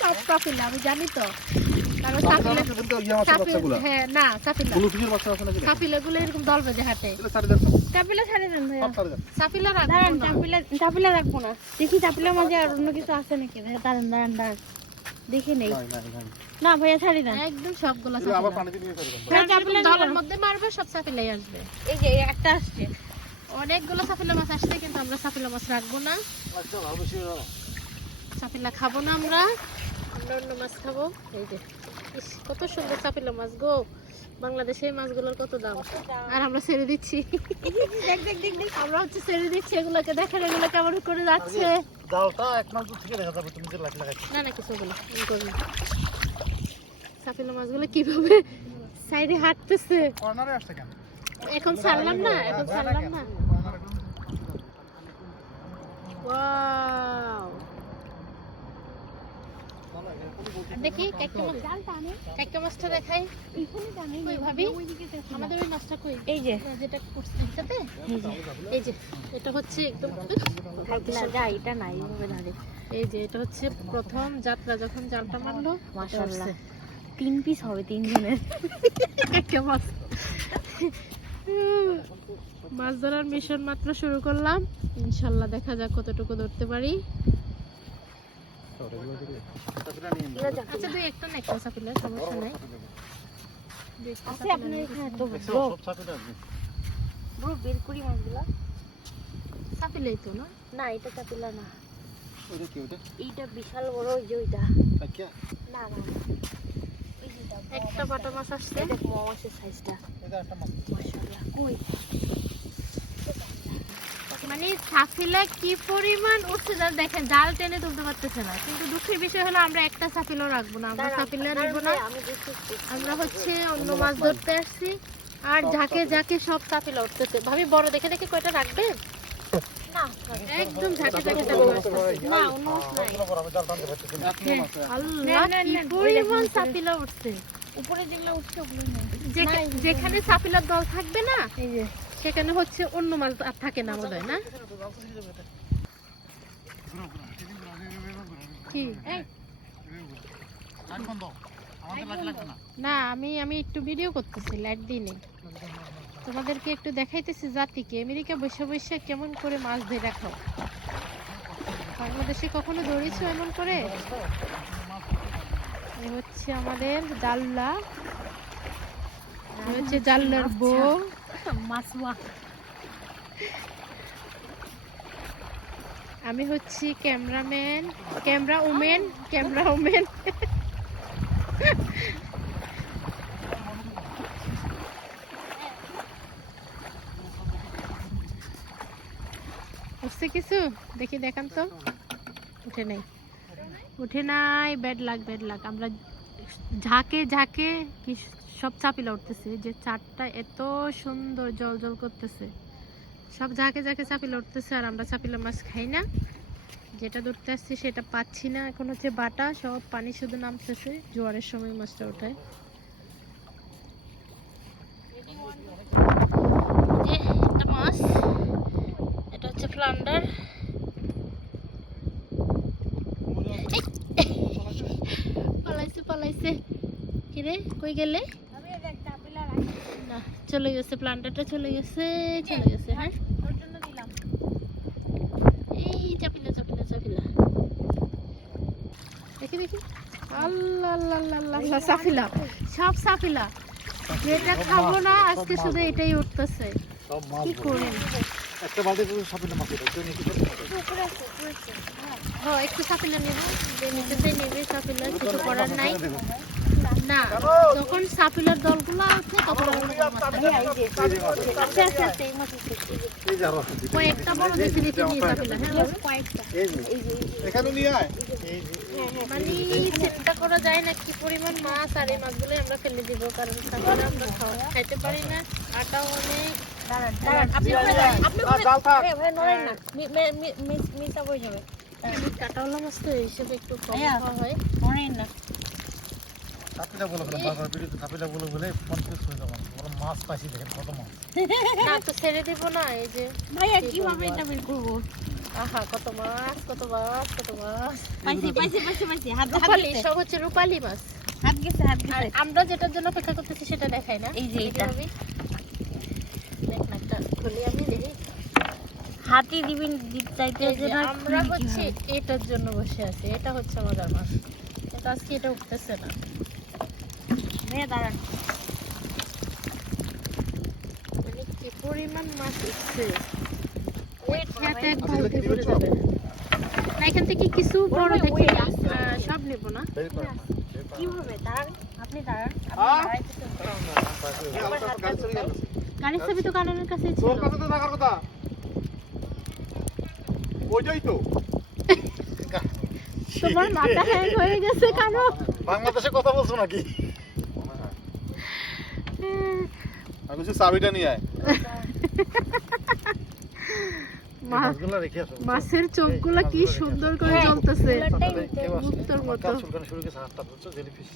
সব সাফিলা আমি জানি তো, কারণ হ্যাঁ না সাফিলাগুলো এরকম দল বেঁধে হাঁটে। চাপিলা ছাড়ে দেন ভাইয়া, চাপিলা রাখবো না। দেখি চাপিলার মাঝে আর অন্য কিছু আছে নাকি। দাঁড়ান দাঁড়ান দাঁড়ান, দেখি নেই না ভাইয়া, ছাড়ি দেন একদম সবগুলো। দলের মধ্যে মারবে সব চাপিলাই আসবে। এই যে একটা আসছে, অনেকগুলো চাপিলা মাছ আসছে, কিন্তু আমরা চাপিলা মাছ রাখবো না, চাপিলা খাবো না, আমরা অন্য মাছ খাবো। এই যে কত সুন্দর চাপিলা মাছ গো, বাংলাদেশে এই মাছগুলোর কত দাম, আর আমরা ছেড়ে দিচ্ছি। আমরা হচ্ছে ছেড়ে দিচ্ছি এগুলোকে, দেখেন এগুলো কেমন করে যাচ্ছে। না না কিছু বলো চাপিলা মাছগুলো কিভাবে সাইডে হাঁটতেছে। এখন ছাড়লাম না, এখন ছাড়লাম না। ওয়াও, দেখি কাইকা মাছটা দেখাই। কই ভাবি আমাদের ওই মাছটা কই? এই যে যেটা করছে এটাতে, এই যে এটা হচ্ছে একদম লাগা, এটা নাই ভাবে ধরে। এই যে এটা হচ্ছে প্রথম যাত্রা, যখন জালটা মারলো মাশাআল্লাহ 3 পিস হবে, 3 জনের কাইকা মাছ। মাছ ধরার মিশন মাত্র শুরু করলাম, ইনশাআল্লাহ দেখা যাক কতটুকু ধরতে পারি। আচ্ছা দুই একটা না, একটা চাপিলা সমস্যা নাই। আপনার এখানে তো ব্রো বের করি মাছগুলা, চাপিলাই তো না? না এটা চাপিলা না, এইটা বিশাল বড়। ওই যে ওইটা না না, একটা বাটা মাছ আসছে, দেখো মাছের সাইজটা মাশাআল্লাহ। কই মানে সাফিলা কি পরিমাণ উঠছে দেখেন, জাল টেনে তুলতে পারতেছে না। কিন্তু দুঃখের বিষয় হলো আমরা একটা সাফিলাও রাখবো না, আমরা সাফিলা রাখবো না, আমরা হচ্ছে অন্য মাছ ধরতে আসছি। আর ঝাঁকে ঝাঁকে সব সাফিলা উঠতেছে। ভাবি বড় দেখে দেখে কয়টা রাখবেন? না একদম ঝাঁকে ঝাঁকে না, অন্য মাছ নাই। আল্লাহ কি পরিমাণ সাফিলা উঠছে, উপরে যেগুলো উঠছে ওগুলো নাই। যেখানে সাফিলার দল থাকবে না, এই যে সেখানে হচ্ছে অন্য মাছ আর থাকে না বোধহয়, না কি? না আমি একটু ভিডিও করতেছি, লাইট দিই নেই, তোমাদেরকে একটু দেখাইতেছি জাতিকে আমেরিকা বসে বসে কেমন করে মাছ ধরে রাখাও। বাংলাদেশে কখনো ধরেছো এমন করে? এই হচ্ছে আমাদের জাল্লা, হচ্ছে জাল্লার বউ মাছুয়া। আমি হচ্ছি ক্যামেরাম্যান, ক্যামেরা ওমেন। উঠছে কিছু দেখি, দেখান তো। উঠে নাই, ব্যাড লাক। আমরা ঝাঁকে ঝাঁকে কি সব চাপিলা উঠতেছে, যে চারটা এত সুন্দর জল জল করতেছে, সব ঝাঁকে ঝাঁকে চাপিলা উঠতেছে। আর আমরা চাপিলা মাছ খাই না, যেটা ধরতে আসছি সেটা পাচ্ছি না। এখন হচ্ছে বাটা, সব পানি শুধু নামতেছে, জোয়ারের সময় মাছটা ওঠায়। একটা মাছ, এটা হচ্ছে ফ্লান্ডার। পালাইছে কিরে, কই গেলে? না চলে গেছে, প্লান্টারটা চলে গেছে। হ্যাঁ এই চাপিলা দেখি। আল্লাহ সাফিলা, সব সাফিলা। যেটা খাবো না আজকে শুধু এটাই উঠতেছে, কি করেন? একটা বালতি সাফিলা মাছ হ্যাঁ একটু সাফিলা নেব, যে নিচেতে নেবে সাফিলা, কিছু করার নাই। না যখন সাফিলার দলগুলো আছে তখন কয়েকটা বড় দেখে নিয়ে সাফিলা, মানে চেষ্টা করা যায় না কি পরিমাণ মাছ। আর এই মাছগুলো আমরা ফেলে দিব, কারণ সাফিলা আমরা খাইতে পারি না, আটাও অনেক। কাটাওয়ালা মাছ তো হিসেবে একটু কম খাওয়া হয় না। ছেড়ে দিব না, এই যে ভাইয়া কিভাবে এটা বের করবো? আহা কত মাছ কত মাছ কত মাছ। পাইছি হাত রূপালী সব হচ্ছে রূপালী মাছ। গেছে আর আমরা যেটার জন্য অপেক্ষা করতেছি সেটা দেখাই না। এই যে এটা। দেখ না একটা খুলি আমি দেখি। হাতি দিবেন চাইতে এই যে আমরা হচ্ছে এটার জন্য বসে আছি। এটা হচ্ছে আমাদের মাছ, কিন্তু আজকে এটা উঠতেছে না। দাঁড়ান, মানে কি পরিমাণ মাছ উঠছে, ওয়েট খেতে এক বালতি ভরে যাবে না। এখান থেকে কিছু বড় দেখে সব নেব না। কি হবে? দাঁড়ান, আপনি দাঁড়ান, গাড়ির চাবি তো কারণের কাছেই ছিল। তোমার মাথা হ্যাং হয়ে গেছে কেন? বাংলাদেশে কথা বলছো নাকি? আমি বলছি চাবিটা নিয়ে আয়। মাছের চোখগুলো কি সুন্দর করে জ্বলতেছে মুক্তোর মতো। শুরু করেছে হাতটা ধরছো জেলিফিশ।